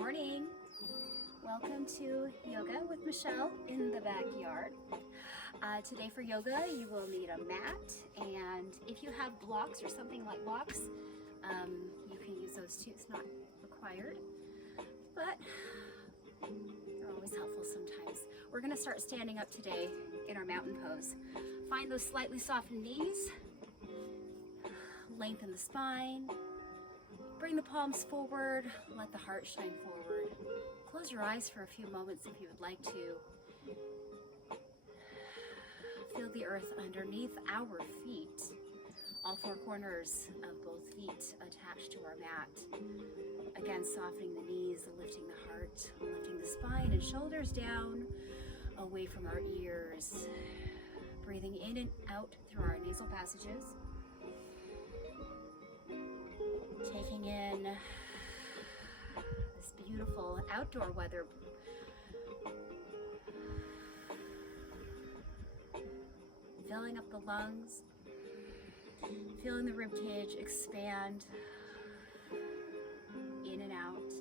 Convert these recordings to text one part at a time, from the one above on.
Morning. Welcome to Yoga with Michelle in the backyard. Today for yoga, you will need a mat, and if you have blocks or something like blocks, you can use those too. It's not required, but they're always helpful sometimes. We're going to start standing up today in our mountain pose. Find those slightly softened knees, lengthen the spine, bring the palms forward, let the heart shine forward. Close your eyes for a few moments if you would like to. Feel the earth underneath our feet, all four corners of both feet attached to our mat. Again, softening the knees, lifting the heart, lifting the spine and shoulders down, away from our ears. Breathing in and out through our nasal passages. Taking in this beautiful outdoor weather. Filling up the lungs, feeling the rib cage expand in and out.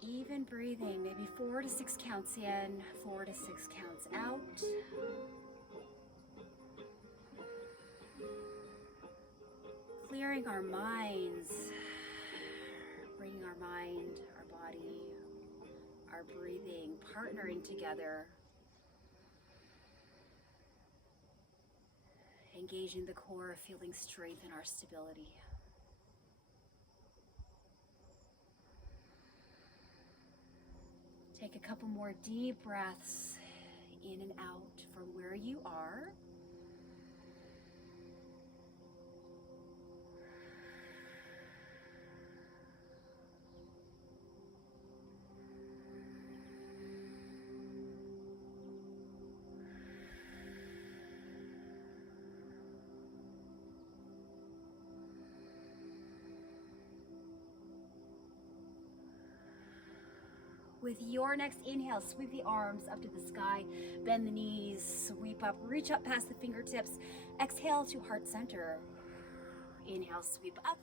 Even breathing, maybe 4 to 6 counts in, 4 to 6 counts out. Clearing our minds, bringing our mind, our body, our breathing, partnering together. Engaging the core, feeling strength in our stability. Take a couple more deep breaths in and out from where you are. With your next inhale, sweep the arms up to the sky, bend the knees, sweep up, reach up past the fingertips. Exhale to heart center. Inhale, sweep up.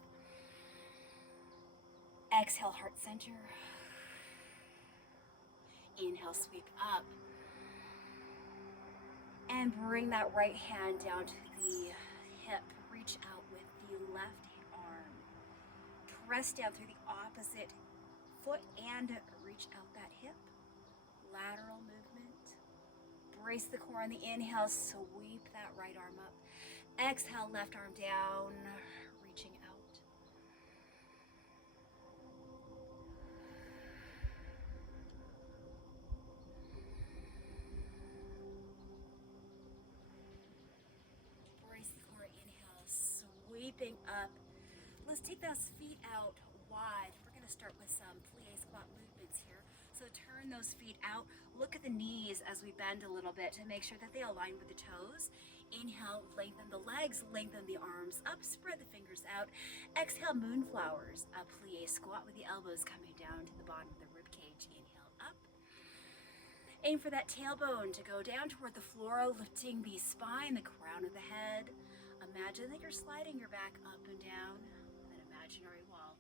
Exhale, heart center. Inhale, sweep up. And bring that right hand down to the hip. Reach out with the left arm. Press down through the opposite foot and reach out that hip. Lateral movement. Brace the core on the inhale, sweep that right arm up. Exhale, left arm down, reaching out. Brace the core, inhale, sweeping up. Let's take those feet out wide. We're going to start with some plie squat movements here. So turn those feet out. Look at the knees as we bend a little bit to make sure that they align with the toes. Inhale, lengthen the legs, lengthen the arms up, spread the fingers out. Exhale, moonflowers, a plie squat with the elbows coming down to the bottom of the rib cage. Inhale, up. Aim for that tailbone to go down toward the floor, lifting the spine, the crown of the head. Imagine that you're sliding your back up and down an imaginary wall.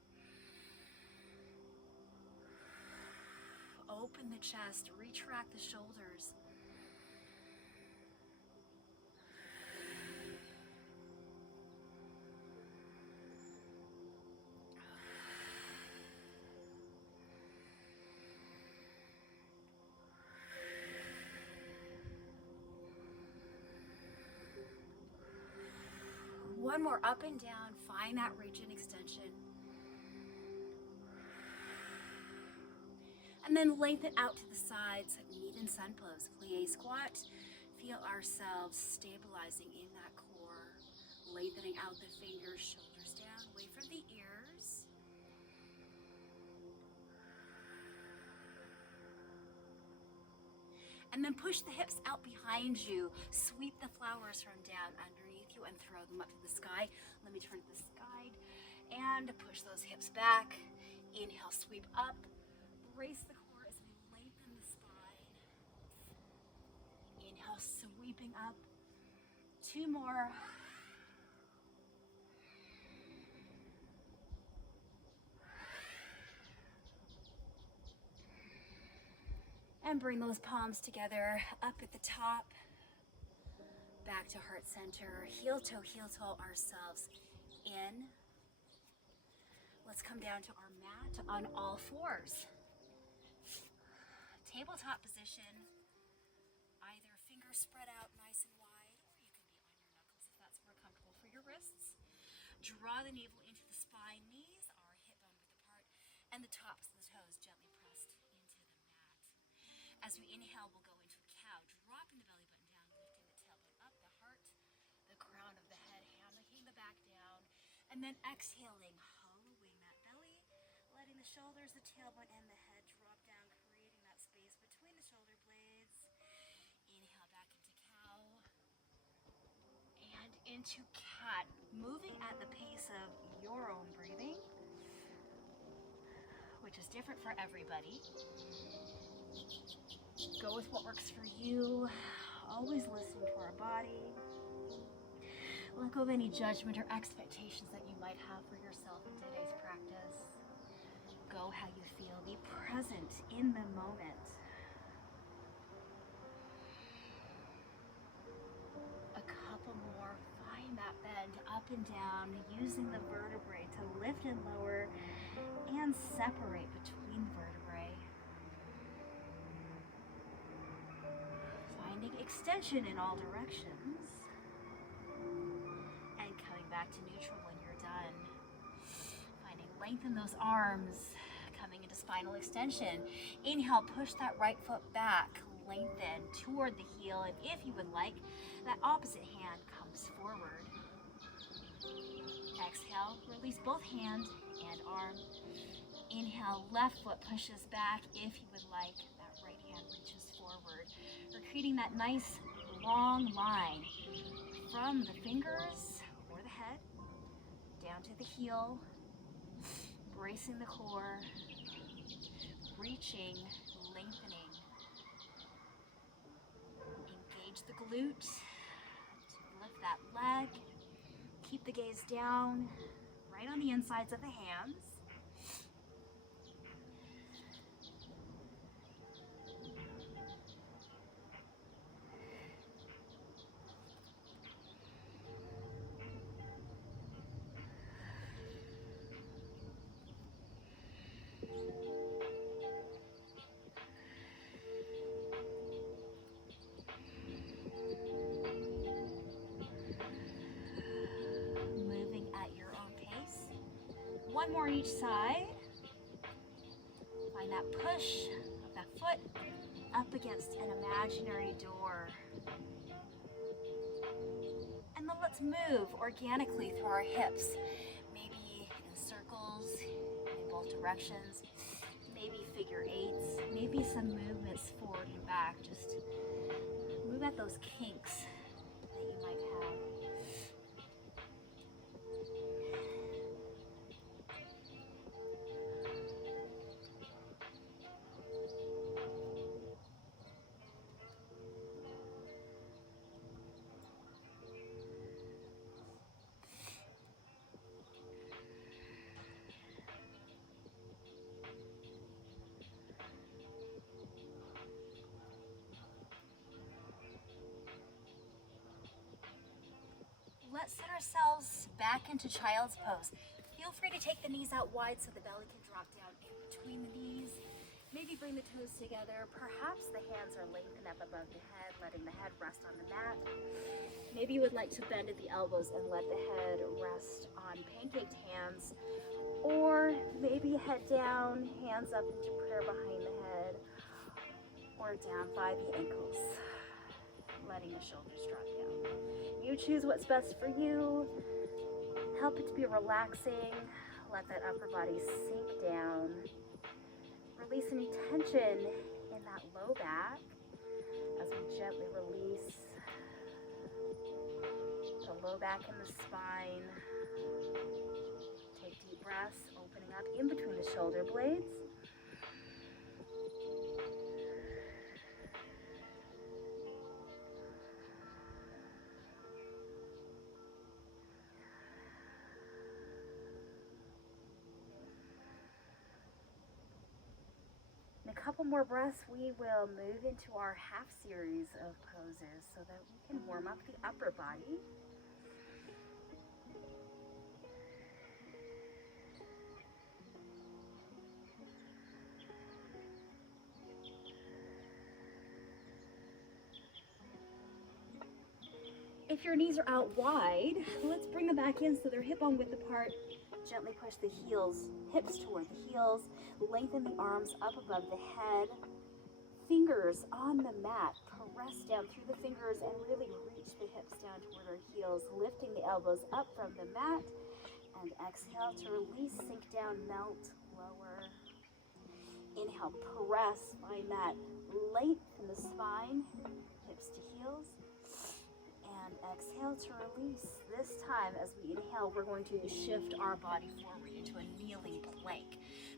Open the chest, retract the shoulders. One more, up and down, find that reach and extension. And then lengthen out to the sides, meet in sun pose, plie squat. Feel ourselves stabilizing in that core, lengthening out the fingers, shoulders down, away from the ears. And then push the hips out behind you. Sweep the flowers from down underneath you and throw them up to the sky. Let me turn to the side and push those hips back. Inhale, sweep up. Brace the core as we lengthen the spine. Inhale, sweeping up. 2 more. And bring those palms together up at the top, back to heart center, heel toe ourselves in. Let's come down to our mat on all fours. Tabletop position, either fingers spread out nice and wide, or you can be on your knuckles if that's more comfortable for your wrists. Draw the navel into the spine, knees are hip bone width apart, and the tops of the toes gently pressed into the mat. As we inhale, we'll go into a cow, dropping the belly button down, lifting the tailbone up, the heart, the crown of the head, hammering the back down, and then exhaling, hollowing that belly, letting the shoulders, the tailbone, and the head drop down, creating that space between the shoulder blades. Inhale back into cow and into cat, moving at the pace of your own breathing, which is different for everybody. Go with what works for you. Always listen to our body. Let go of any judgment or expectations that you might have for yourself in today's practice. Go how you feel. Be present in the moment. A couple more. Find that bend up and down, using the vertebrae to lift and lower and separate between vertebrae. Finding extension in all directions. And coming back to neutral when you're done. Finding length in those arms, coming into spinal extension. Inhale, push that right foot back, lengthen toward the heel, and if you would like, that opposite hand comes forward. Exhale, release both hand and arm. Inhale, left foot pushes back. If you would like, that right hand reaches forward. We're creating that nice long line from the fingers or the head down to the heel, bracing the core, reaching, lengthening. Engage the glute to lift that leg. Keep the gaze down, right on the insides of the hands. Moving at your own pace. One more on each side. Find that push of that foot up against an imaginary door. And then let's move organically through our hips. Maybe in circles, in both directions. Maybe figure eights. Maybe some movements forward and back. Just move at those kinks that you might have. Let's set ourselves back into child's pose. Feel free to take the knees out wide so the belly can drop down in between the knees. Maybe bring the toes together. Perhaps the hands are lengthened up above the head, letting the head rest on the mat. Maybe you would like to bend at the elbows and let the head rest on pancaked hands. Or maybe head down, hands up into prayer behind the head, or down by the ankles, letting the shoulders drop down. You choose what's best for you. Help it to be relaxing. Let that upper body sink down. Release any tension in that low back as we gently release the low back and the spine. Take deep breaths, opening up in between the shoulder blades. couple more breaths, we will move into our half series of poses so that we can warm up the upper body. If your knees are out wide, let's bring them back in so they're hip bone width apart. Gently push the hips toward the heels. Lengthen the arms up above the head. Fingers on the mat. Press down through the fingers and really reach the hips down toward our heels. Lifting the elbows up from the mat. And exhale to release, sink down, melt, lower. Inhale, press, find that length in the spine, hips to heels. And exhale to release. This time, as we inhale, we're going to shift our body forward into a kneeling plank.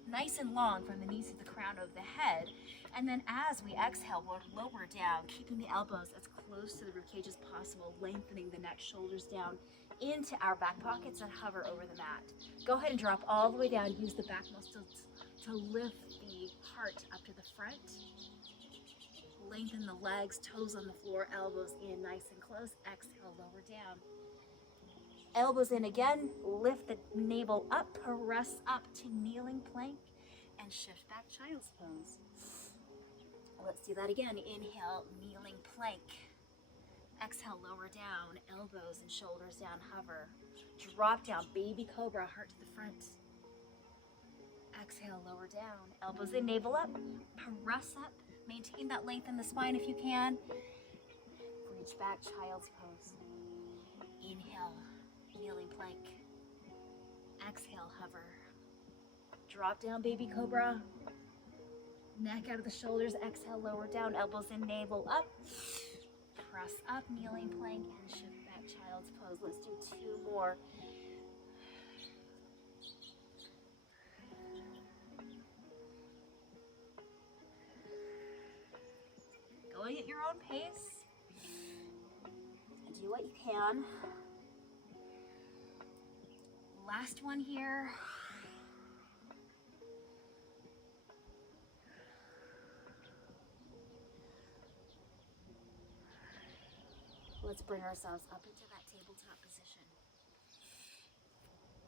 Nice and long from the knees to the crown of the head. And then as we exhale, we'll lower down, keeping the elbows as close to the ribcage as possible, lengthening the neck, shoulders down into our back pockets and hover over the mat. Go ahead and drop all the way down. Use the back muscles to lift the heart up to the front. Lengthen the legs, toes on the floor, elbows in nice and close. Exhale, lower down. Elbows in again, lift the navel up, press up to kneeling plank, and shift back child's pose. Let's do that again. Inhale, kneeling plank. Exhale, lower down, elbows and shoulders down, hover. Drop down, baby cobra, heart to the front. Exhale, lower down, elbows in, navel up, press up. Maintain that length in the spine if you can. Reach back, child's pose. Inhale, kneeling plank. Exhale, hover. Drop down, baby cobra. Neck out of the shoulders. Exhale, lower down, elbows in, navel up. Press up, kneeling plank, and shift back, child's pose. Let's do two more. Going at your own pace. Do what you can. Last one here. Let's bring ourselves up into that tabletop position.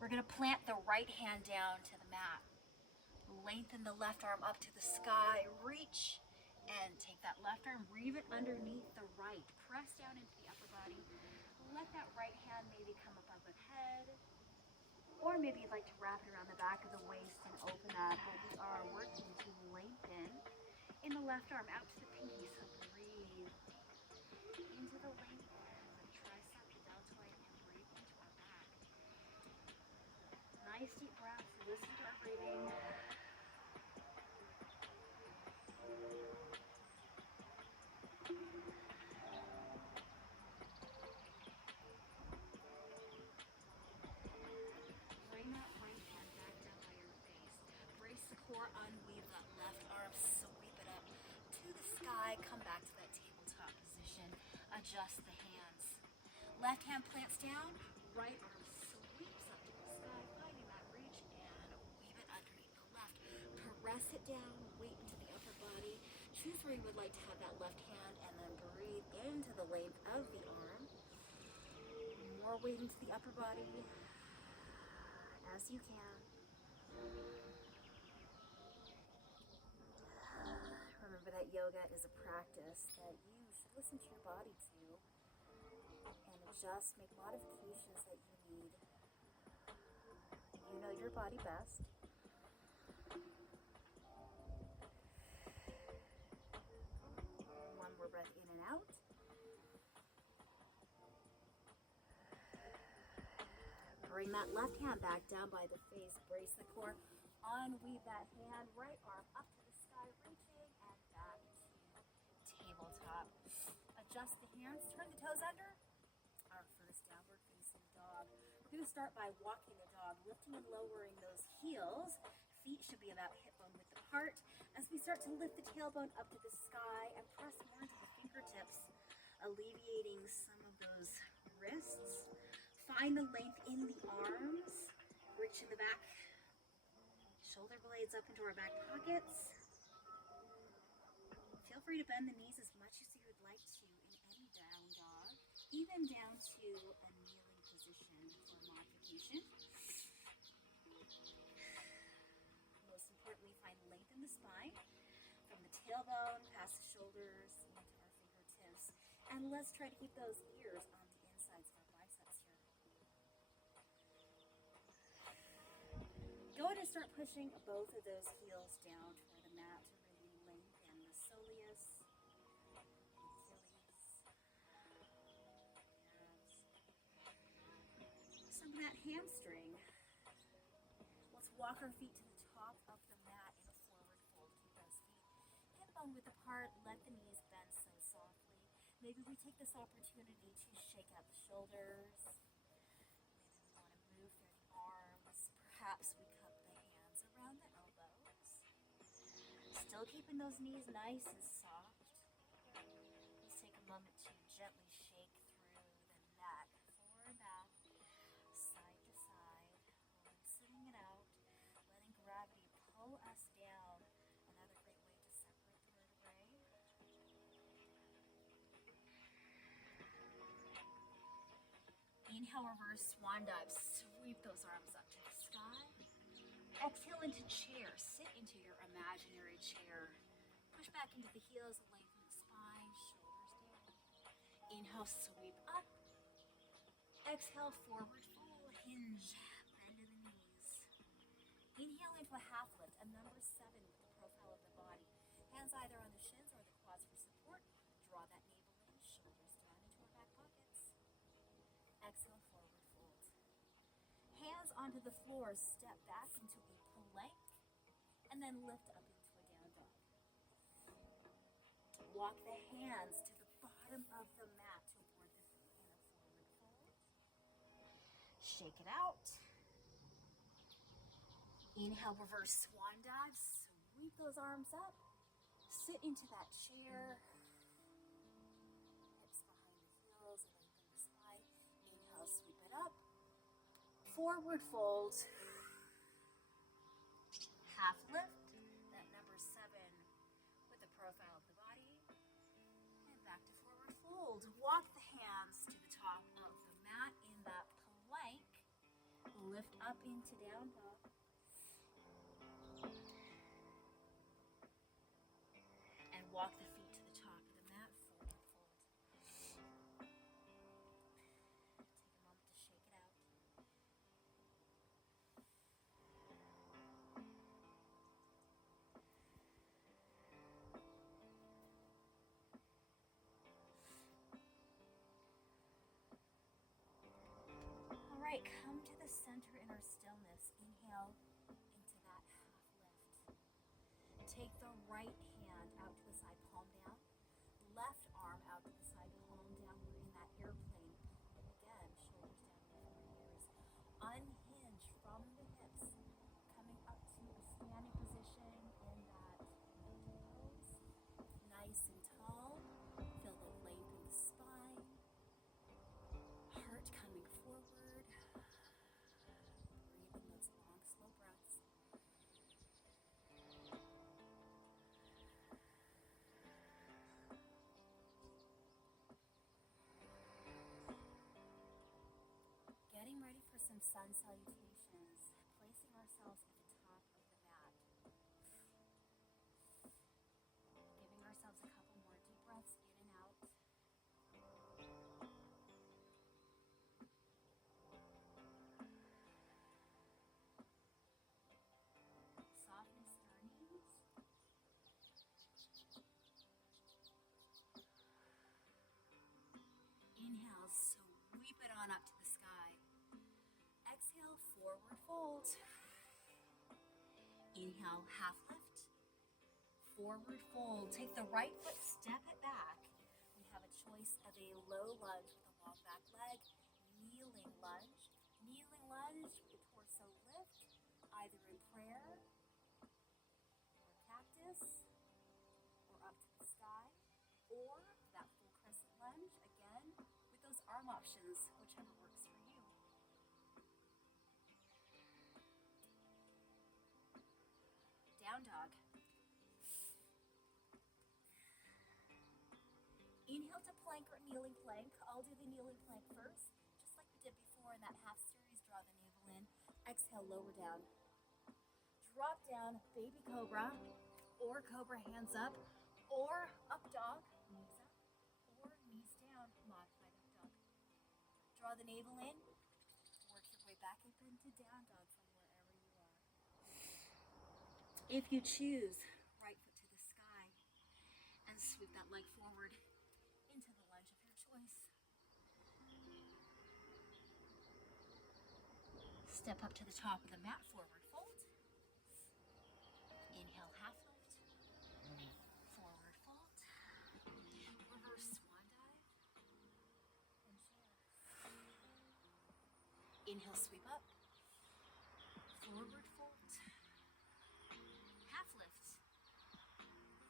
We're going to plant the right hand down to the mat. Lengthen the left arm up to the sky. Reach and take that left arm, reeve it underneath the right. Press down into the upper body. Let that right hand maybe come above the head. Or maybe you'd like to wrap it around the back of the waist and open up. But we are working to lengthen in the left arm out to the pinky. So breathe into the length of the tricep, the deltoid, and breathe into our back. Nice deep breaths. Listen to our breathing. Unweave that left arm, sweep it up to the sky, come back to that tabletop position, adjust the hands. Left hand plants down, right arm sweeps up to the sky, finding that reach, and weave it underneath the left. Press it down, weight into the upper body. Choose where you would like to have that left hand, and then breathe into the length of the arm. More weight into the upper body as you can. Remember that yoga is a practice that you should listen to your body to and adjust, make modifications that you need. You know your body best. One more breath in and out. Bring that left hand back down by the face, brace the core, unweave that hand, right arm up to the sky, reaching, and back to tabletop. Adjust the hands, turn the toes under, our first downward facing dog. We're going to start by walking the dog, lifting and lowering those heels. Feet should be about hip bone width apart. As we start to lift the tailbone up to the sky and press more into the fingertips, alleviating some of those wrists. Find the length in the arms, reach in the back, shoulder blades up into our back pockets. free to bend the knees as much as you would like to in any down dog, even down to a kneeling position for modification. Most importantly, find length in the spine from the tailbone past the shoulders into our fingertips. And let's try to keep those ears on the insides of our biceps here. Go ahead and start pushing both of those heels down toward the mat to really lengthen the soleus, Achilles, abs, some of that hamstring. Let's walk our feet to the top of the mat in a forward fold. Keep those feet hip bone width apart. Let the knees bend so softly. Maybe we take this opportunity to shake out the shoulders. Maybe we want to move through the arms. Perhaps we cup the hands around the elbows. Still keeping those knees nice and soft. Let's take a moment to gently shake through the neck, forward, back, side to side, loosening it out, letting gravity pull us down. Another great way to separate the vertebrae. Inhale, reverse swan dive. Sweep those arms up to the sky. Exhale into chair. Sit into your imaginary chair. Push back into the heels, lengthen the spine, shoulders down. Inhale, sweep up. Exhale, forward fold, hinge, bend in the knees. Inhale into a half lift, a number 7 with the profile of the body. Hands either on the shins or the quads for support. Draw that navel in, shoulders down into our back pockets. Exhale, forward fold. Hands onto the floor, step back into a plank, and then lift up into a down dog. Walk the hands to the bottom of the mat to board the feet in a forward fold. Shake it out. Inhale, reverse swan dive. Sweep those arms up. Sit into that chair. Hips behind the heels, lengthen the spine. Inhale, sweep it up. Forward fold. Half lift, that number 7 with the profile of the body. And back to forward fold. Walk the hands to the top of the mat in that plank. Lift up into down dog. And walk the feet to the top of the mat, forward fold. Take a moment to shake it out. All right, come to the center in our stillness. Inhale into that half lift. Take the right hand out to the side, palm down. Left arm out to the side, palm down. We're in that airplane. Again, shoulders down before ears. Unhinge from the hips. Coming up to a standing position in that mountain pose. Nice and tall. Feel the length in the spine. Heart coming forward. Breathing those long, slow breaths. Getting ready for some sun salutations. Placing ourselves at the top of the mat. Giving ourselves a couple more deep breaths in and out. Softness in our knees. Inhale, sweep it on up to the sky. Exhale, forward fold. Inhale, half lift. Forward fold. Take the right foot, step it back. We have a choice of a low lunge with a long back leg, kneeling lunge. Kneeling lunge with the torso lift, either in prayer or cactus or up to the sky, or that full crescent lunge, again, with those arm options, whichever works for you. Down dog. Inhale to plank or kneeling plank. I'll do the kneeling plank first, just like we did before in that half series. Draw the navel in. Exhale, lower down. Drop down, baby cobra, or cobra hands up, or up dog, knees up, or knees down, modified up dog. Draw the navel in, work your way back up into down dog from wherever you are. If you choose, right foot to the sky and sweep that leg forward into the lunge of your choice. Step up to the top of the mat, forward fold. Inhale, half lift. Forward fold. Reverse swan dive. And chair. Inhale, sweep up. Forward fold. Half lift.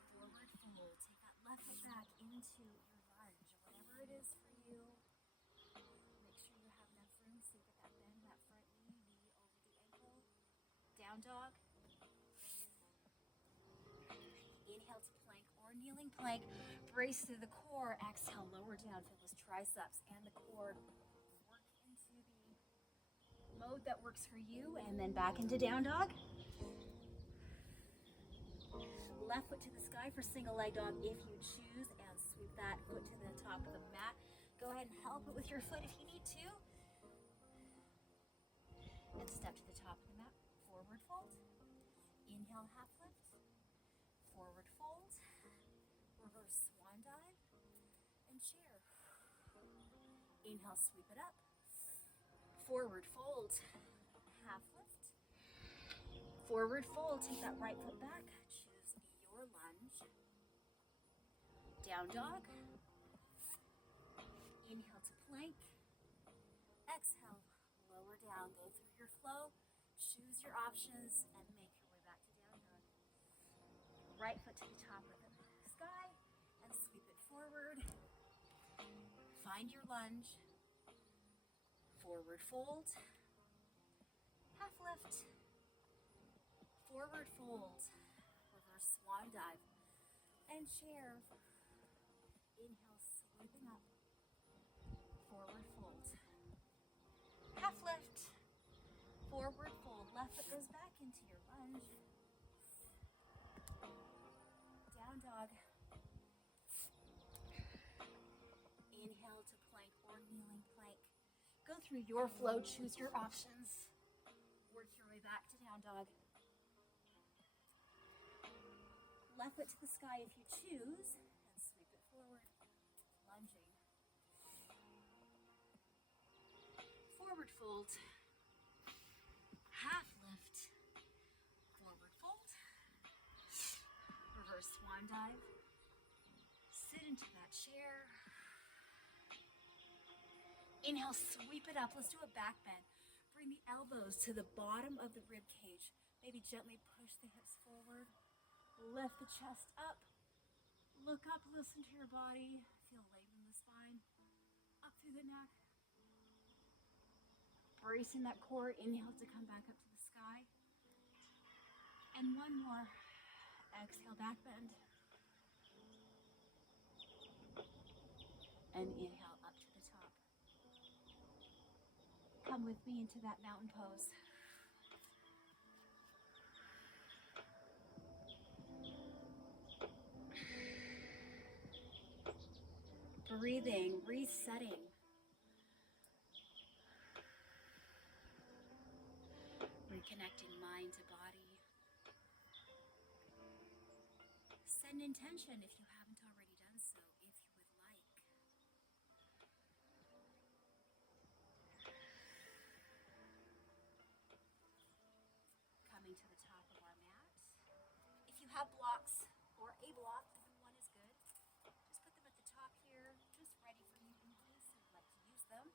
Forward fold. Take that left foot back into your lunge. Whatever it is for you. Make sure you have enough room so you get that bend, that front knee, knee over the ankle. Down dog. Inhale to plank or kneeling plank. Brace through the core. Exhale, lower down. Feel those triceps and the core. Work into the mode that works for you, and then back into down dog. Left foot to the sky for single leg dog if you choose, and sweep that foot to the top of the mat. Go ahead and help it with your foot if you need to. And step to the top of the mat. Forward fold. Inhale, half lift. Forward fold. Reverse swan dive. And chair. Inhale, sweep it up. Forward fold. Half lift. Forward fold. Take that right foot back. Choose your lunge. Down dog. Inhale to plank. Exhale, lower down. Go through your flow. Choose your options and make your way back to down dog. Right foot to the top of the sky and sweep it forward. Find your lunge. Forward fold. Half lift. Forward fold. Reverse swan dive. And chair. Inhale, sweeping up. Forward fold. Half lift. Forward fold. Left foot goes back into your lunge. Down dog. Inhale to plank or kneeling plank. Go through your flow. Choose your options. Work your way back to down dog. Left foot to the sky if you choose, and sweep it forward, lunging. Forward fold, half lift, forward fold, reverse swan dive, sit into that chair. Inhale, sweep it up. Let's do a back bend. Bring the elbows to the bottom of the rib cage. Maybe gently push the hips forward. Lift the chest up. Look up, listen to your body. Feel weight in the spine. Up through the neck. Bracing that core. Inhale to come back up to the sky. And one more. Exhale, back bend. And inhale up to the top. Come with me into that mountain pose. Breathing, resetting. Reconnecting mind to body. Set an intention if you haven't already done so, if you would like. Coming to the top of our mat. If you have blocks or a block, one is good. Just put them at the top here, just ready for you in case you'd like to use them.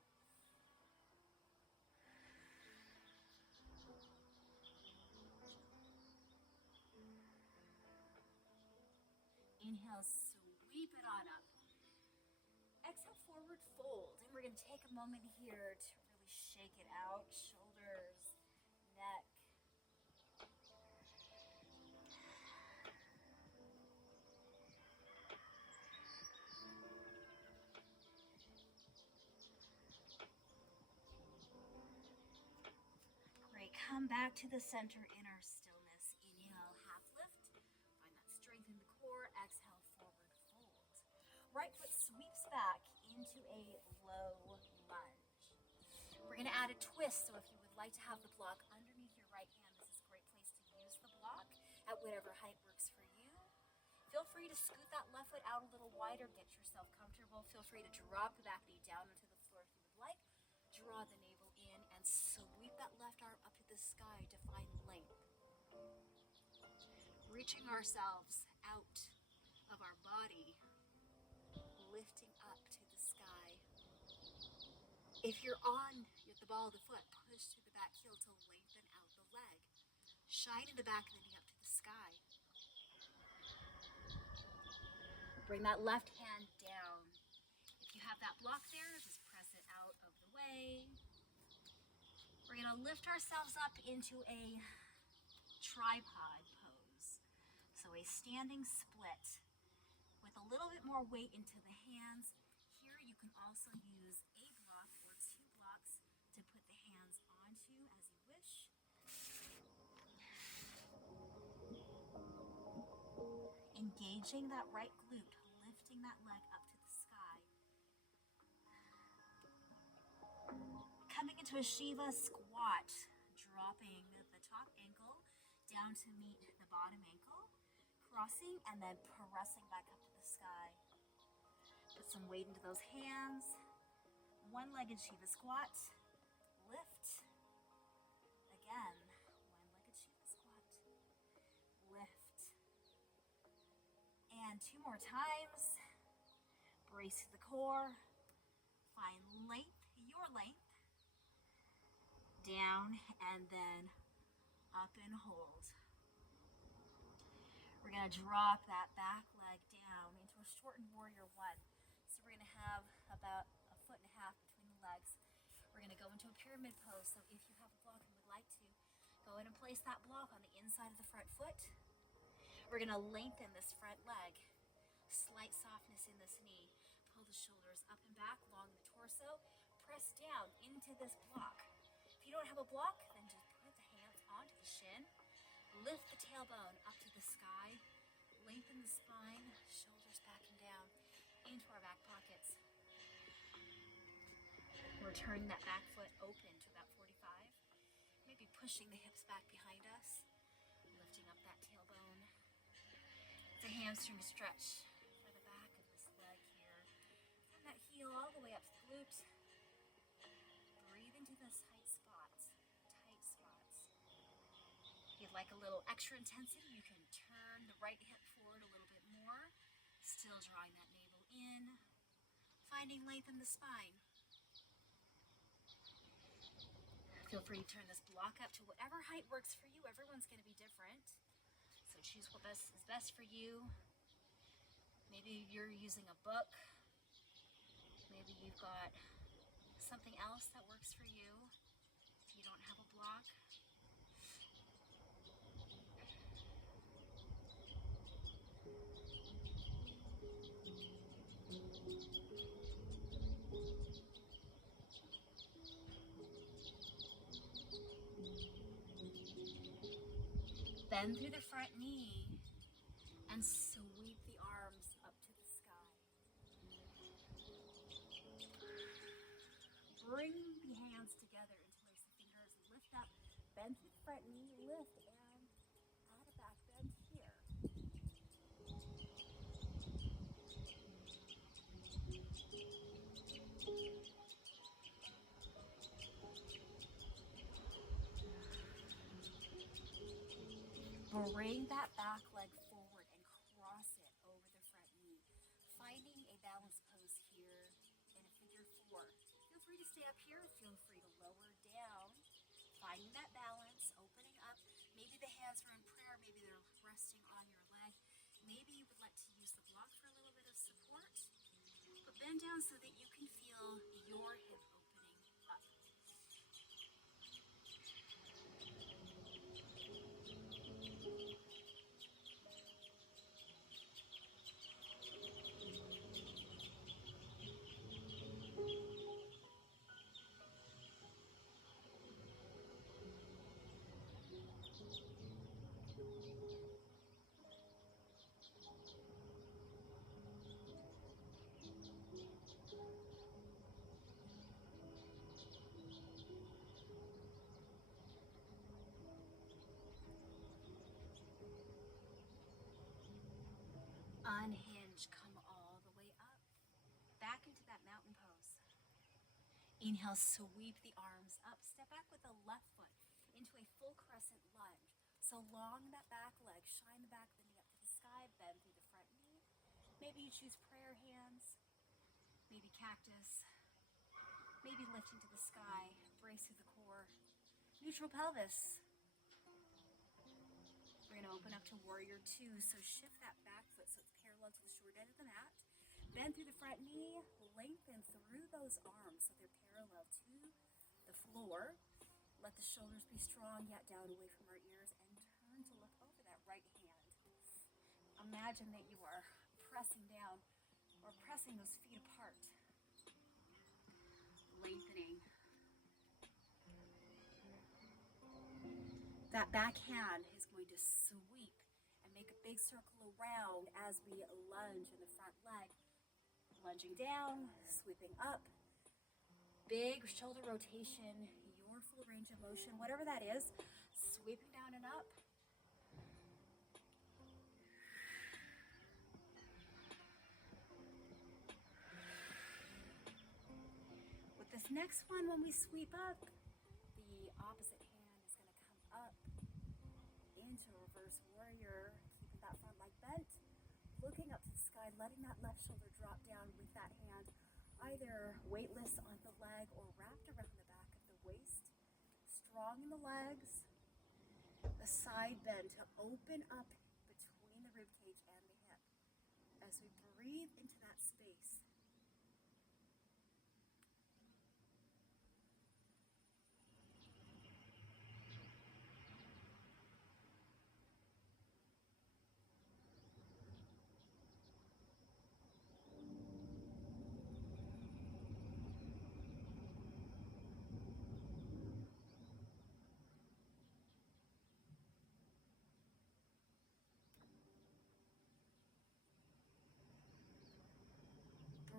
Inhale, sweep it on up. Exhale, forward fold. And we're going to take a moment here to really shake it out. Shoulders, neck. come back to the center in our stillness. Inhale, half lift. Find that strength in the core. Exhale, forward fold. Right foot sweeps back into a low lunge. We're going to add a twist, so if you would like to have the block underneath your right hand, this is a great place to use the block at whatever height works for you. Feel free to scoot that left foot out a little wider, get yourself comfortable. Feel free to drop the back knee down onto the floor if you would like. Draw the navel in and sweep that left arm up to the sky to find length. Reaching ourselves out of our body, lifting up to the sky. If you're on the ball of the foot, push through the back heel to lengthen out the leg. Shining the back of the knee up to the sky. Bring that left hand down. If you have that block there, just press it out of the way. We're going to lift ourselves up into a tripod pose. So a standing split with a little bit more weight into the hands. Here you can also use a block or two blocks to put the hands onto as you wish. Engaging that right glute, lifting that leg up to the sky. Coming into a Shiva squat, dropping the top ankle down to meet the bottom ankle, crossing and then pressing back up to the sky. Put some weight into those hands. One-legged Shiva squat, lift. Again, one-legged Shiva squat, lift. And two more times. Brace to the core. Find length, your length. Down and then up and hold. We're going to drop that back leg down into a shortened warrior one. So we're going to have about 1.5 feet between the legs. We're going to go into a pyramid pose. So if you have a block and would like to, go in and place that block on the inside of the front foot. We're going to lengthen this front leg. Slight softness in this knee. Pull the shoulders up and back along the torso. Press down into this block. If you don't have a block, then just put the hands onto the shin. Lift the tailbone up to the sky. Lengthen the spine. Shoulders back and down into our back pockets. We're turning that back foot open to about 45. Maybe pushing the hips back behind us. Lifting up that tailbone. It's a hamstring stretch for the back of this leg here. Send that heel all the way up to the glute. Breathe into those tight spots. If you'd like a little extra intensity, you can turn the right hip forward a little bit more. Still drawing that navel in. Finding length in the spine. Feel free to turn this block up to whatever height works for you. Everyone's going to be different. So choose what is best for you. Maybe you're using a book. Maybe you've got something else that works for you. If you don't have a block. Bend through the front knee and sweep the arms up to the sky. Bring the hands together, interlace the fingers, lift up, bend through the front knee, lift, and add a back bend here. Bring that back leg forward and cross it over the front knee. Finding a balance pose here in a figure four. Feel free to stay up here. Feel free to lower down. Finding that balance, opening up. Maybe the hands are in prayer. Maybe they're resting on your leg. Maybe you would like to use the block for a little bit of support. But bend down so that you can feel your hip opening up. Inhale, sweep the arms up. Step back with the left foot into a full crescent lunge. So long that back leg, shine the back of the knee up to the sky, bend through the front knee. Maybe you choose prayer hands, maybe cactus, maybe lifting to the sky, brace through the core. Neutral pelvis. We're gonna open up to warrior two. So shift that back foot so it's parallel to the short end of the mat. Bend through the front knee, lengthen through those arms so they're parallel to the floor. Let the shoulders be strong, yet down away from our ears, and turn to look over that right hand. Imagine that you are pressing down or pressing those feet apart. Lengthening. That back hand is going to sweep and make a big circle around as we lunge in the front leg. Lunging down, sweeping up. Big shoulder rotation, your full range of motion, whatever that is, sweeping down and up. With this next one, when we sweep up, the opposite hand is going to come up into reverse warrior, keeping that front leg bent, looking up to the sky, letting that left shoulder drop down with that hand either weightless on the leg or wrapped around the back of the waist. Strong in the legs, the side bend to open up between the rib cage and the hip. As we breathe into that space,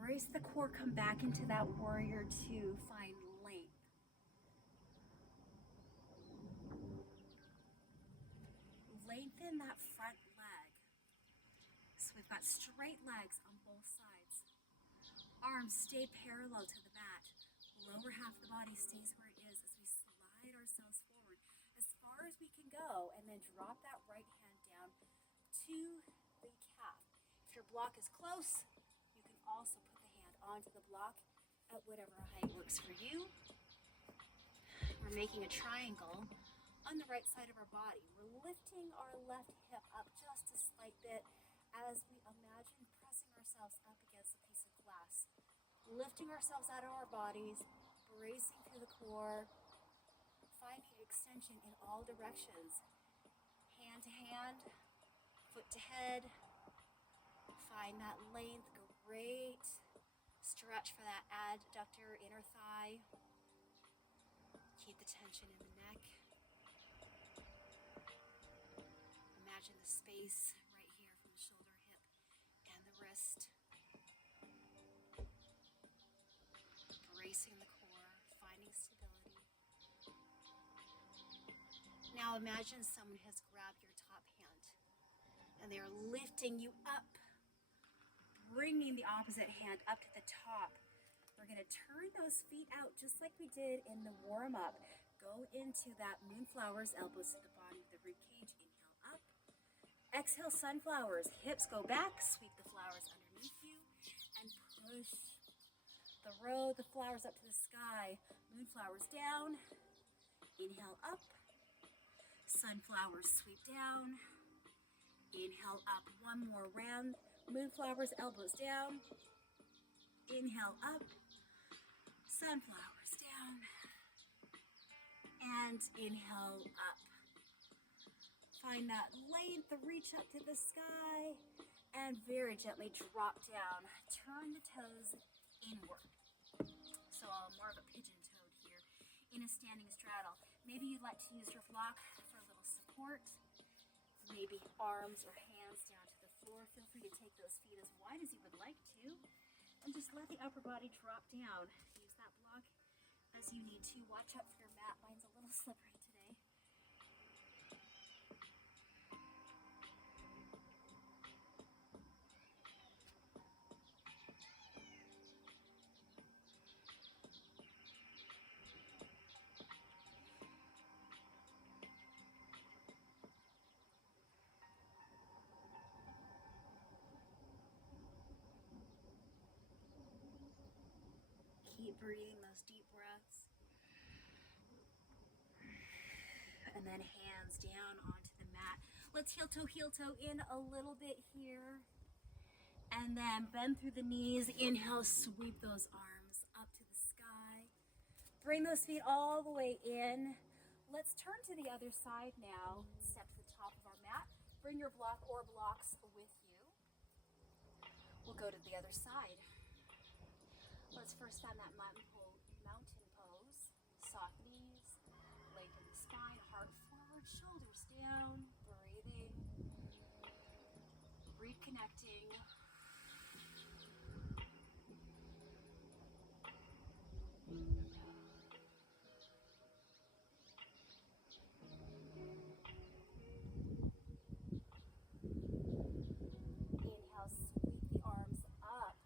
brace the core, come back into that warrior two, find length. Lengthen that front leg. So we've got straight legs on both sides. Arms stay parallel to the mat. Lower half of the body stays where it is as we slide ourselves forward as far as we can go, and then drop that right hand down to the calf. If your block is close, you can also put the hand onto the block at whatever height works for you. We're making a triangle on the right side of our body. We're lifting our left hip up just a slight bit as we imagine pressing ourselves up against a piece of glass. Lifting ourselves out of our bodies, bracing through the core, finding extension in all directions. Hand to hand, foot to head. Find that length, great. Stretch for that adductor, inner thigh. Keep the tension in the neck. Imagine the space right here from the shoulder, hip, and the wrist. Bracing the core, finding stability. Now imagine someone has grabbed your top hand and they are lifting you up, bringing the opposite hand up to the top. We're going to turn those feet out just like we did in the warm-up. Go into that moonflowers, elbows to the bottom of the rib cage. Inhale up. Exhale, sunflowers. Hips go back. Sweep the flowers underneath you and push the flowers up to the sky. Moonflowers down. Inhale up. Sunflowers sweep down. Inhale up. One more round. Moonflowers, elbows down. Inhale up. Sunflowers down. And inhale up. Find that length, reach up to the sky, and very gently drop down. Turn the toes inward. So more of a pigeon-toed here in a standing straddle. Maybe you'd like to use your block for a little support. Maybe arms or hands down to the floor. Feel free to take those feet as wide as you would like to. And just let the upper body drop down. Use that block as you need to. Watch out for your mat. Mine's a little slippery today. Keep breathing those deep breaths. And then hands down onto the mat. Let's heel toe in a little bit here. And then bend through the knees. Inhale, sweep those arms up to the sky. Bring those feet all the way in. Let's turn to the other side now. Step to the top of our mat. Bring your block or blocks with you. We'll go to the other side. Let's first find that mountain pose. Soft knees, lengthen the spine, heart forward, shoulders down. Breathing. Reconnecting. Inhale, sweep the arms up.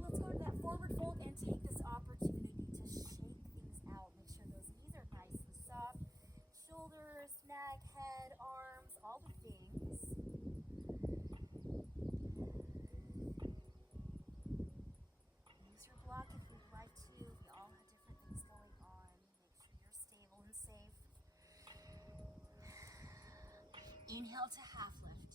Let's go to that forward fold and take this opportunity to shake things out. Make sure those knees are nice and soft. Shoulders, neck, head, arms, all the things. Use your block if you'd like to. We all have different things going on. Make sure you're stable and safe. Inhale to half lift.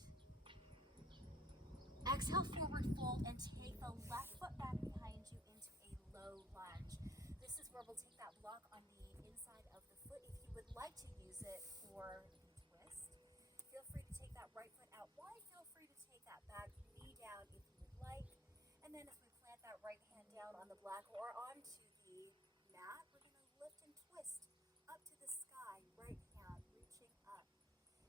Exhale, forward fold, and take the left foot back behind you into a low lunge. This is where we'll take that block on the inside of the foot. If you would like to use it for the twist, feel free to take that right foot out wide. Feel free to take that back knee down if you would like. And then if we plant that right hand down on the block or onto the mat, we're going to lift and twist up to the sky, right hand reaching up.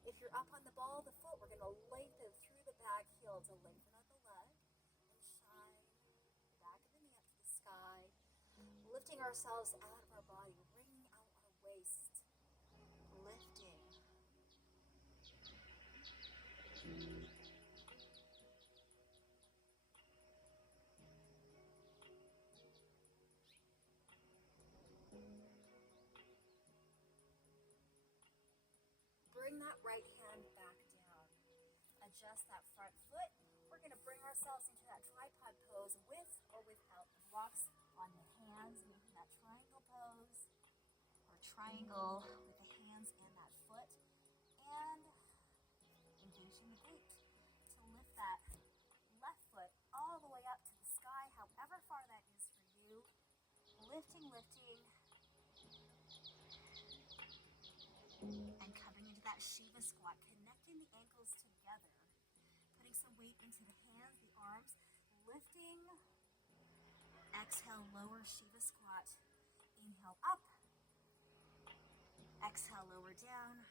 If you're up on the ball of the foot, we're going to lengthen through the back heel to lengthen out the leg and shine the back of the knee up to the sky, lifting ourselves out of our body, wringing out our waist, lifting. Bring that right hand back down. Adjust that front foot. We're going to bring ourselves into that tripod pose with or without the blocks on the hands, making that triangle pose or triangle with the hands and that foot. And engaging the glute to lift that left foot all the way up to the sky, however far that is for you. Lifting, and coming into that Shiva squat, connecting the ankles together, putting some weight into the hands, the arms, lifting. Exhale, lower Shiva squat. Inhale up. Exhale, lower down.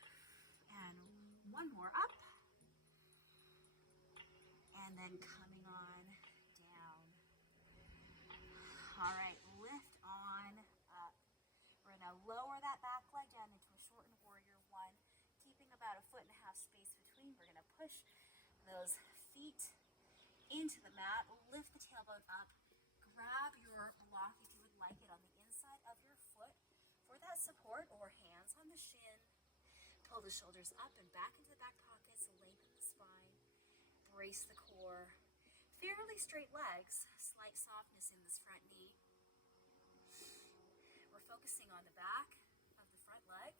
And one more up. And then coming on down. All right, lift on up. We're going to lower that back leg down into a shortened warrior one, keeping about 1.5 feet space between. We're going to push those feet into the mat, lift the tailbone up, grab your block if you would like it on the inside of your foot for that support, or hands on the shin. Pull the shoulders up and back into the back pockets, lengthen the spine, brace the core. Fairly straight legs, slight softness in this front knee. We're focusing on the back of the front leg.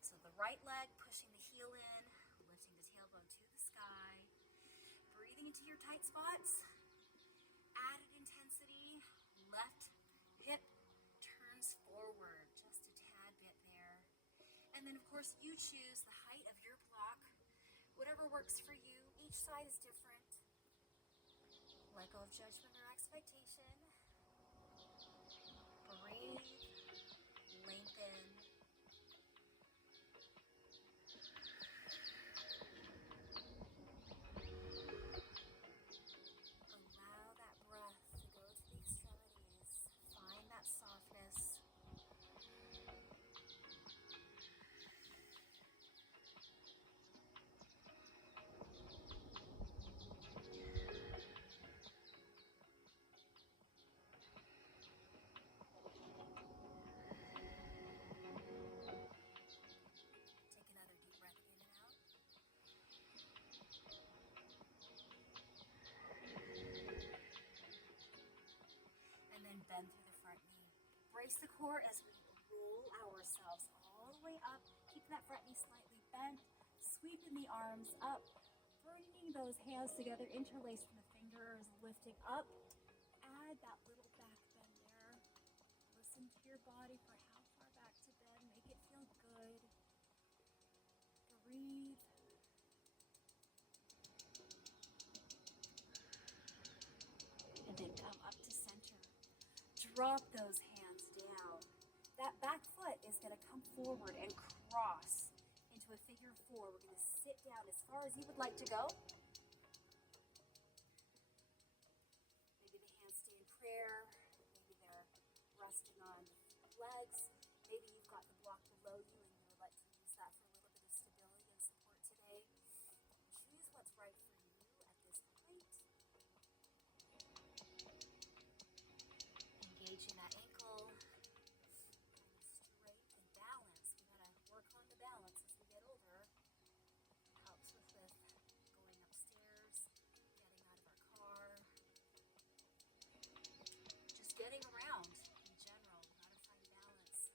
So the right leg pushing the heel in, lifting the tailbone to the sky. Breathing into your tight spots. Added intensity. Left hip turns forward just a tad bit there. And then of course you choose the height of your block. Whatever works for you. Each side is different. Let go of judgment or expectation. Breathe. Lengthen. Allow that breath to go to the extremities. Find that softness. brace the core as we roll ourselves all the way up, keeping that front knee slightly bent, sweeping the arms up, bringing those hands together, interlacing the fingers, lifting up. Add that little back bend there. Listen to your body for how far back to bend. Make it feel good. Breathe. And then come up to center. Drop those hands down. That back foot is going to come forward and cross into a figure four. We're going to sit down as far as you would like to go. Maybe the hands stay in prayer. Maybe they're resting on legs. Maybe you've got the block below you and you would like to use that for a little bit of stability and support today. Choose what's right for you at this point. Engaging that ankle, straight and balance. We gotta work on the balance as we get older. Helps with going upstairs, getting out of our car, just getting around in general. We gotta find balance.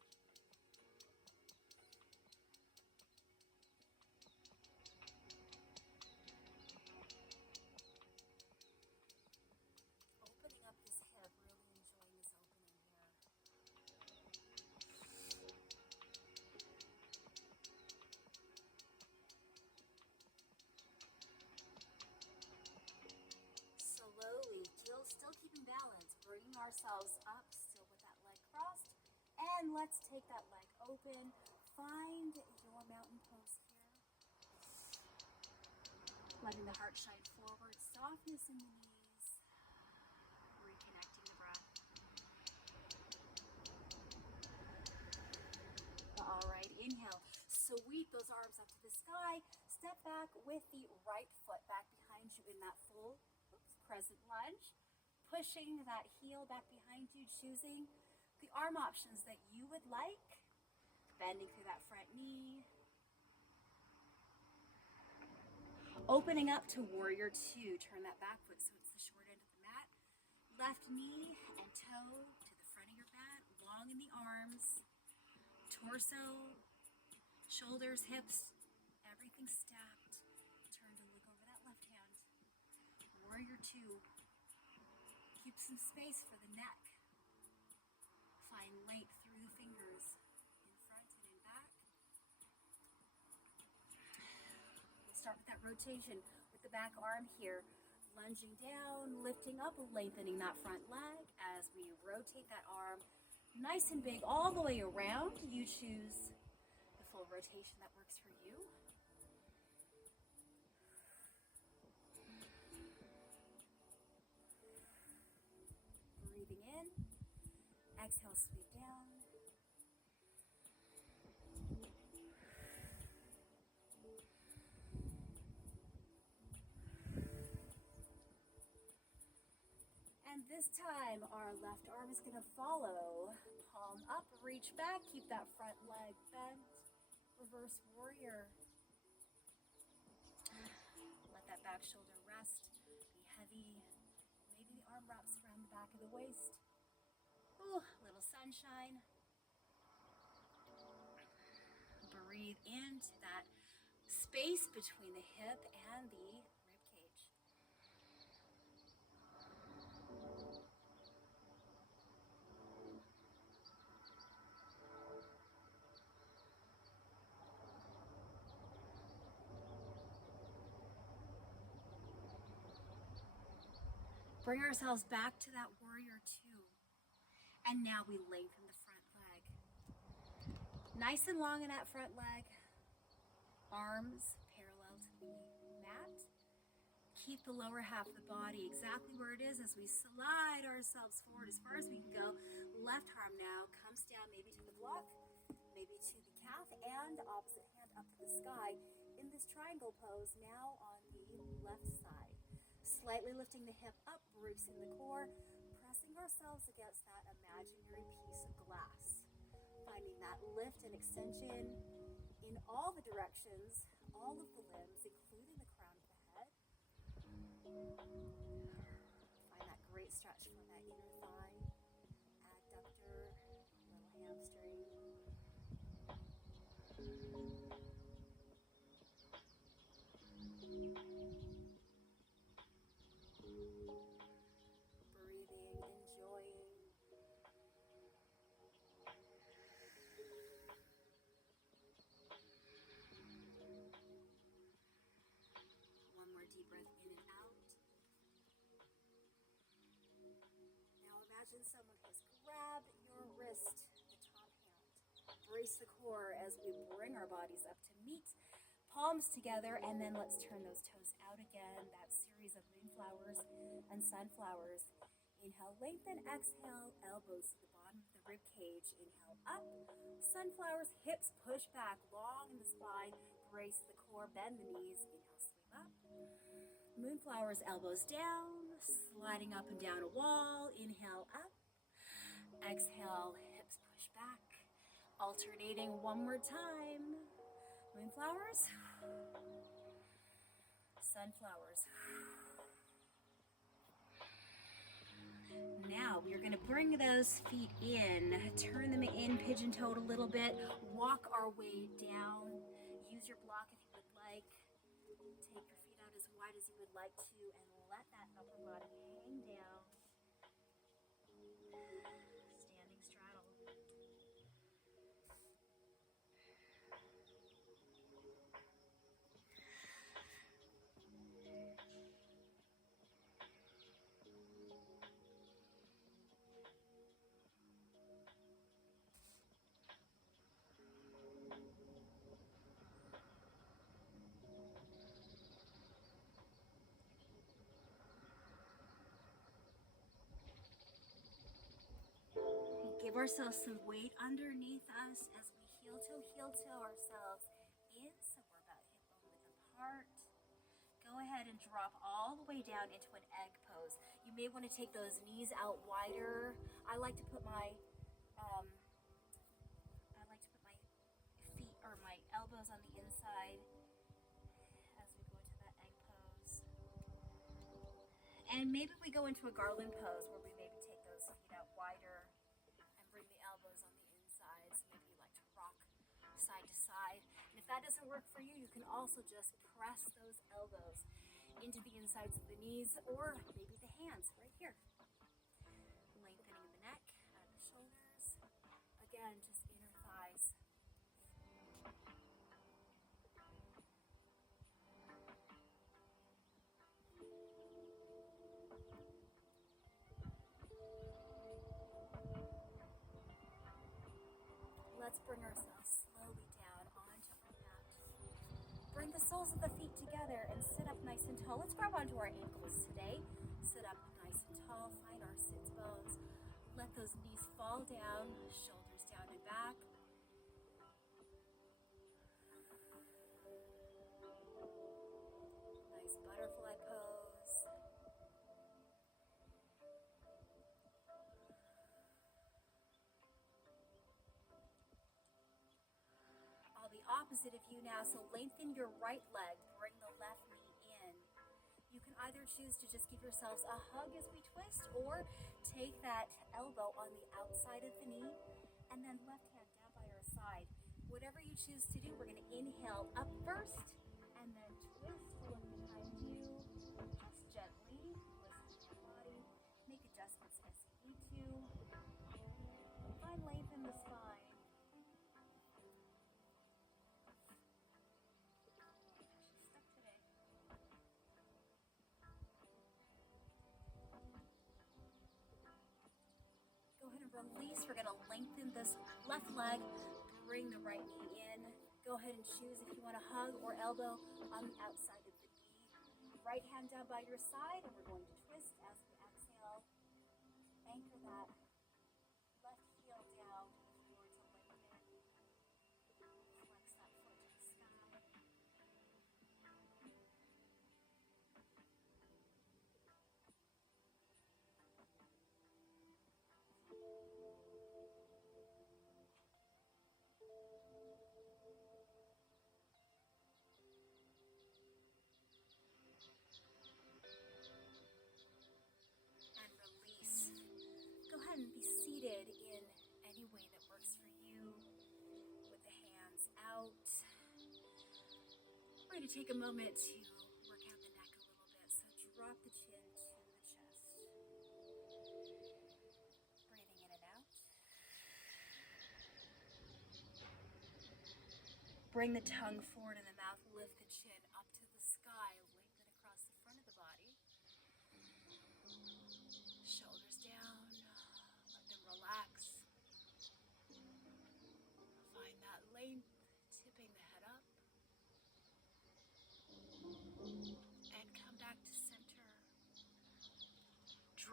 Opening up this hip, really enjoying this opening here. Slowly, still keeping balance, bringing ourselves up, still with that leg crossed. And let's take that leg open. Find your mountain pose here. Letting the heart shine forward, softness in the knees. Reconnecting the breath. All right, inhale. Sweep those arms up to the sky. Step back with the right foot back behind you in that full crescent lunge. Pushing that heel back behind you, choosing the arm options that you would like. Bending through that front knee. Opening up to warrior two. Turn that back foot so it's the short end of the mat. Left knee and toe to the front of your mat. Long in the arms. Torso, shoulders, hips, everything stacked. Turn to look over that left hand. Warrior two. Keep some space for the neck. Find length through the fingers, in front and in back. We'll start with that rotation with the back arm here. Lunging down, lifting up, lengthening that front leg as we rotate that arm nice and big all the way around. You choose the full rotation that works for you. Breathing in, exhale, sweep down. And this time, our left arm is going to follow. Palm up, reach back, keep that front leg bent. Reverse warrior. Let that back shoulder rest, be heavy. Maybe the arm wraps around the back of the waist. Ooh, little sunshine. Breathe into that space between the hip and the rib cage. Bring ourselves back to that warrior two. And now we lengthen the front leg. Nice and long in that front leg. Arms parallel to the mat. Keep the lower half of the body exactly where it is as we slide ourselves forward as far as we can go. Left arm now comes down maybe to the block, maybe to the calf, and opposite hand up to the sky in this triangle pose now on the left side. Slightly lifting the hip up, bracing the core, pressing ourselves against that imaginary piece of glass. Finding that lift and extension in all the directions, all of the limbs, including the crown of the head. Find that great stretch from that inner thigh, adductor, deep breath in and out. Now imagine someone has grabbed your wrist, the top hand. Brace the core as we bring our bodies up to meet, palms together, and then let's turn those toes out again. That series of moonflowers and sunflowers. Inhale, lengthen, exhale, elbows to the bottom of the rib cage. Inhale, up, sunflowers, hips push back, long in the spine, brace the core, bend the knees. Inhale, sweep up. Moonflowers, elbows down, sliding up and down a wall. Inhale, up. Exhale, hips push back. Alternating one more time. Moonflowers, sunflowers. Now we're going to bring those feet in, turn them in, pigeon-toed a little bit, walk our way down. Use your block if you would like. Take your feet out as wide as you would like to, and let that upper body hang down. Standing straddle. Give ourselves some weight underneath us as we heel toe ourselves in, so we're about hip bone width apart. Go ahead and drop all the way down into an egg pose. You may want to take those knees out wider. I like to put my feet or my elbows on the inside as we go into that egg pose. And maybe we go into a garland pose where we maybe take those feet out wider and bring the elbows on the inside. So maybe you like to rock side to side. And if that doesn't work for you, you can also just press those elbows into the insides of the knees, or maybe the hands right here. Lengthening the neck and the shoulders. Again, just inner thighs. Let's bring ourselves slowly down onto our mat. Bring the soles of the feet together and sit up nice and tall. Let's grab onto our ankles today. Sit up nice and tall, find our sits bones. Let those knees fall down, shoulders down and back. Nice butterfly pose. The opposite of you now, so lengthen your right leg, bring the left knee in. You can either choose to just give yourselves a hug as we twist, or take that elbow on the outside of the knee and then left hand down by our side. Whatever you choose to do, we're going to inhale up first and then twist, look behind you, just gently listen to your body, make adjustments as you need to. Find length in the spine. Go ahead and release. We're going to lengthen this left leg, bring the right knee in. Go ahead and choose if you want a hug or elbow on the outside of the knee. Right hand down by your side, and we're going to twist as we exhale. Anchor that left heel down to the floor to lengthen. Flex that foot to the sky. Go ahead and be seated in any way that works for you, with the hands out. We're going to take a moment to work out the neck a little bit, so drop the chin to the chest. Breathing in and out. Bring the tongue forward in the mouth, lift the chin up to the sky, lengthen across the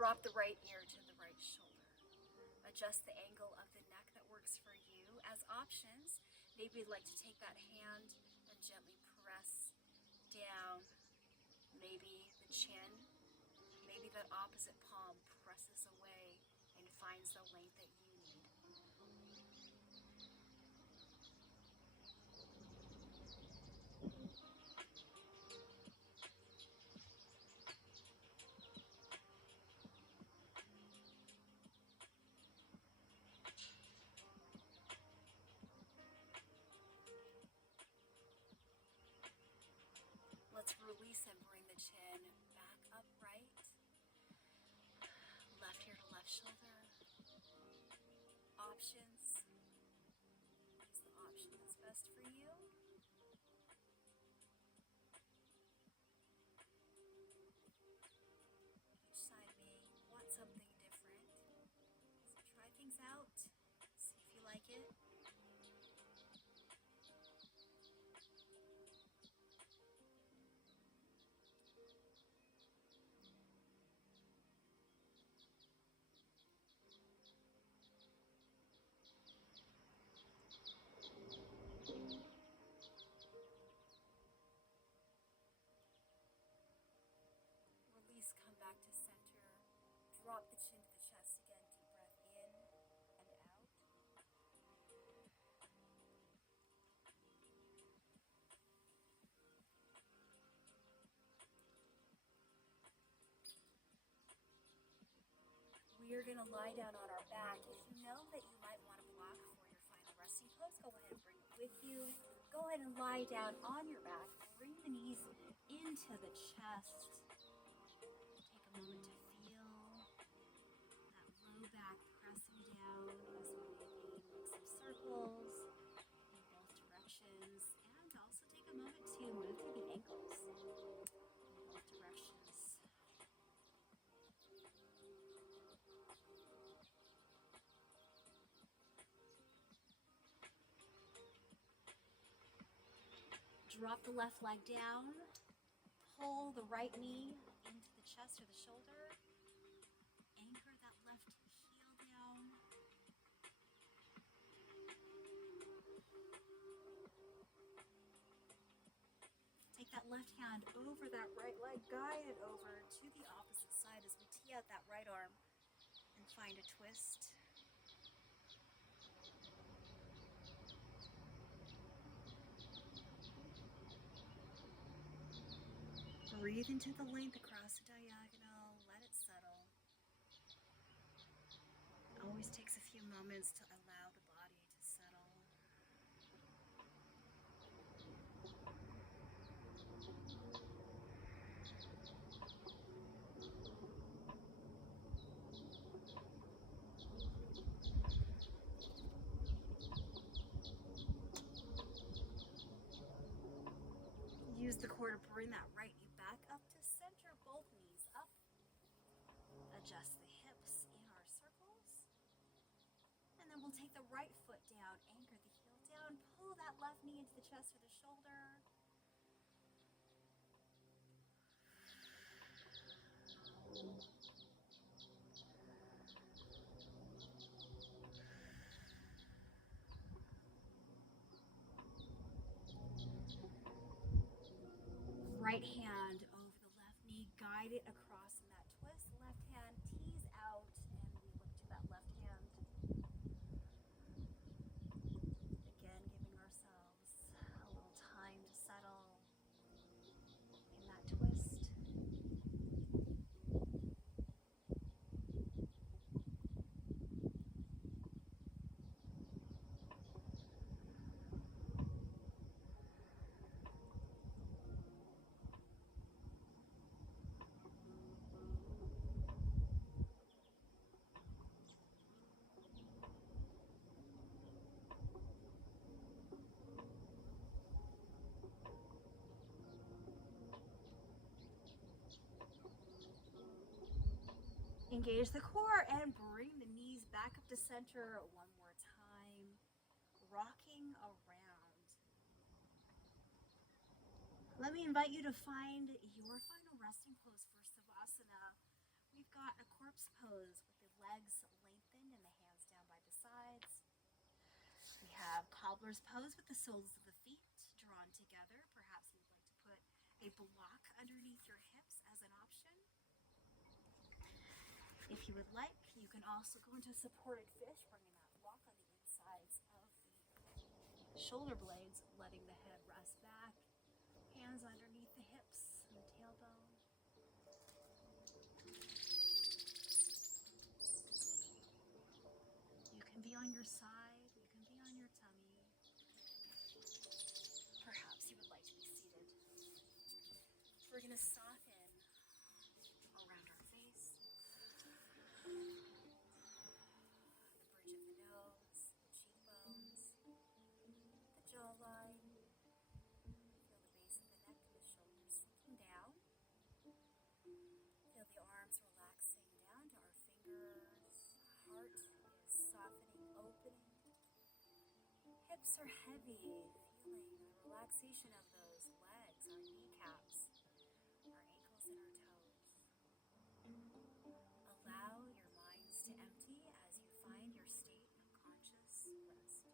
Drop the right ear to the right shoulder. Adjust the angle of the neck that works for you. As options, maybe you'd like to take that hand and gently press down, maybe the chin, maybe that opposite palm presses away and finds the length that you need. Let's release and bring the chin back upright. Left ear to left shoulder. Options. Use the option that's best for you. Each side may want something different. So try things out. See if you like it. Release, come back to center. Drop the chin to the chest again. Deep breath in and out. We are going to lie down on our back. If you know that you might want to block for your final resting pose, go ahead and bring it with you. Go ahead and lie down on your back. Bring the knees into the chest. Take a moment to feel that low back pressing down as we maybe make some circles in both directions. And also take a moment to move through the ankles in both directions. Drop the left leg down, pull the right knee into the chest or the shoulder, anchor that left heel down. Take that left hand over that right leg, guide it over to the opposite side as we tee out that right arm and find a twist. Breathe into the length across the diagonal, let it settle. It always takes a few moments to allow the body to settle. Use the core to bring that right knee back up to center, both knees up. Adjust the hips in our circles. And then we'll take the right foot down, anchor the heel down, pull that left knee into the chest or the shoulder. Right hand over the left knee, guide it across in that twist. Left hand tees out and we look to that left hand. Again, giving ourselves a little time to settle in that twist. Engage the core and bring the knees back up to center one more time, rocking around. Let me invite you to find your final resting pose for Savasana. We've got a corpse pose with the legs lengthened and the hands down by the sides. We have cobbler's pose with the soles of the feet drawn together. Perhaps you'd like to put a block underneath your hips as an option. If you would like, you can also go into supported fish, bringing that block on the insides of the shoulder blades, letting the head rest back, hands underneath the hips and the tailbone. You can be on your side, you can be on your tummy. Perhaps you would like to be seated. We're going to soften around our face, the bridge of the nose, the cheekbones, the jawline. Feel the base of the neck and the shoulders sinking down. Feel the arms relaxing down to our fingers. Heart is softening, opening. Hips are heavy, feeling the relaxation of those legs, our kneecaps, our ankles and our toes. Allow your minds to empty as you find your state of conscious rest.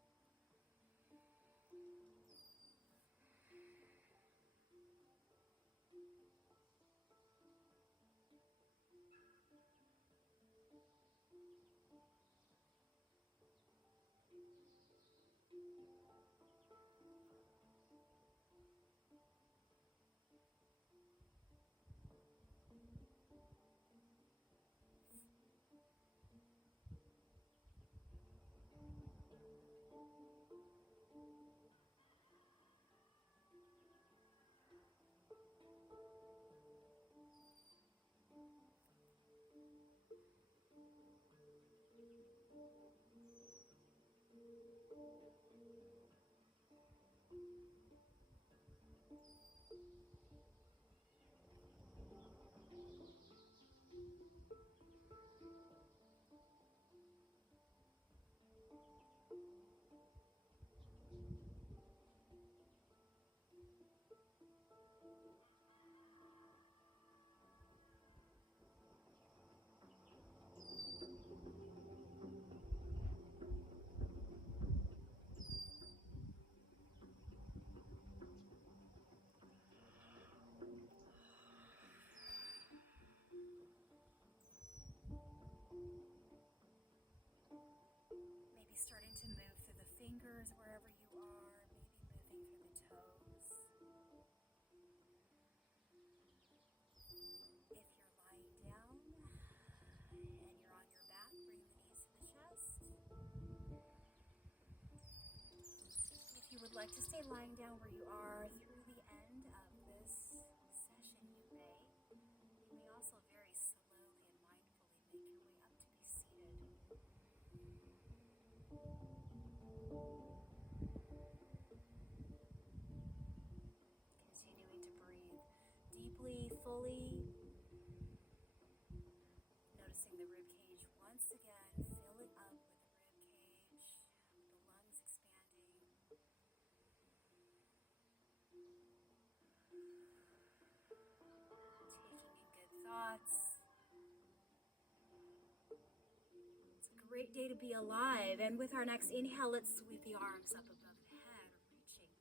Starting to move through the fingers wherever you are, maybe moving through the toes. If you're lying down and you're on your back, bring the knees to the chest. If you would like to stay lying down where you are through the end of this session, you may. You may also very slowly and mindfully make your way up to be seated. Continuing to breathe deeply, fully. Noticing the rib cage once again, filling up with the rib cage, the lungs expanding. Taking in good thoughts. Great day to be alive. And with our next inhale, let's sweep the arms up above the head, reaching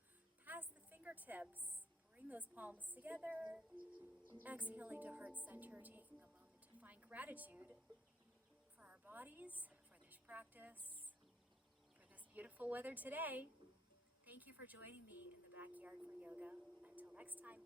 past the fingertips. Bring those palms together. Exhaling to heart center, taking a moment to find gratitude for our bodies, for this practice, for this beautiful weather today. Thank you for joining me in the backyard for yoga. Until next time.